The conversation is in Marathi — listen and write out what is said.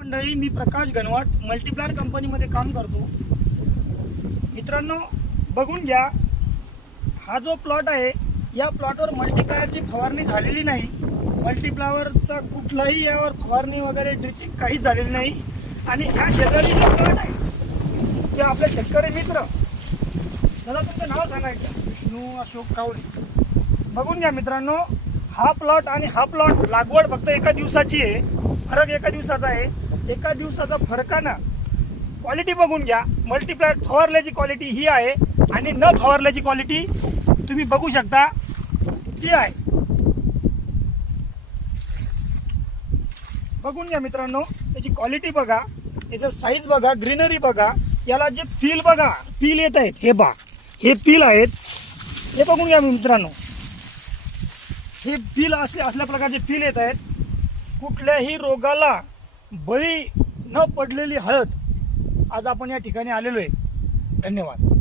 मंडळी, मी प्रकाश गणवाट मल्टीप्लायर कंपनीमध्ये काम करतो. मित्रांनो, बघून घ्या, हा जो प्लॉट आहे या प्लॉटवर मल्टीप्लायरची फवारणी झालेली नाही. मल्टीप्लायरचा कुठलाही यावर फवारणी वगैरे ड्रिचिंग काहीच झालेली नाही. आणि ह्या शेजारी जो प्लॉट आहे ते आपले शेतकरी मित्र, दादा तुमचं नाव सांगायचं. विष्णू अशोक कावळे. बघून घ्या मित्रांनो, हा प्लॉट आणि हा प्लॉट लागवड फक्त एका दिवसाची आहे. फरक एका दिवसाचा आहे. एका दिवसाचा फरकानं क्वालिटी बघून घ्या. मल्टीप्लायर फवारल्याची क्वालिटी ही आहे आणि न फवारल्याची क्वालिटी तुम्ही बघू शकता ती आहे. बघून घ्या मित्रांनो, त्याची क्वालिटी बघा, याचं साईज बघा, ग्रीनरी बघा, याला जे फील बघा, फील येत आहेत, हे बा, हे फील आहेत, हे बघून घ्या मित्रांनो. हे फील असल्या प्रकारचे फील येत आहेत. कुठल्याही रोगाला बळी न पडलेली हळद आज आपण या ठिकाणी आलेलो आहे. धन्यवाद.